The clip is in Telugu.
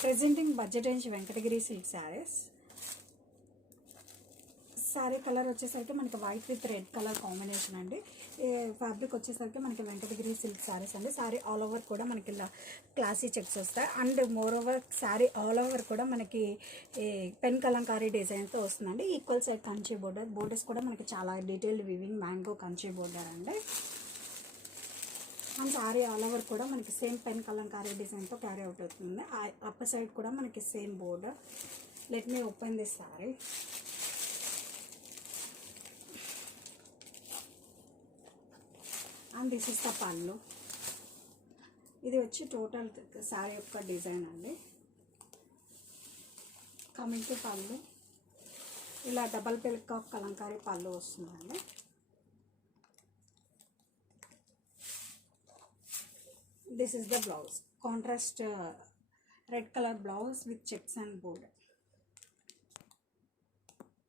Presenting budget range Venkatagiri silk saris sari colour వచ్చేసరికి మనకి white with red colour combination అండి. ఫ్యాబ్రిక్ వచ్చేసరికి మనకి వెంకటగిరి సిల్క్ శారీస్ అండి. శారీ ఆల్ ఓవర్ కూడా మనకి ఇలా క్లాసీ చెక్స్ వస్తాయి. And more over sari all over కూడా మనకి పెన్ కలంకారీ డిజైన్తో వస్తుందండి. Equal side Kanchi border borders కూడా మనకి చాలా detailed weaving mango Kanchi border అండి. అండ్ శారీ ఆల్ ఓవర్ కూడా మనకి సేమ్ పెన్ కలంకారీ డిజైన్తో క్యారీ అవుట్ అవుతుంది. అప్పర్ సైడ్ కూడా మనకి same border let me open this sari and this is the పళ్ళు ఇది వచ్చి టోటల్ శారీ యొక్క డిజైన్ అండి. కమింగ్ టు పళ్ళు ఇలా డబల్ పిల్కాక్ కలంకారీ పళ్ళు వస్తుందండి. this is the blouse. Contrast uh, red color blouse with checks and border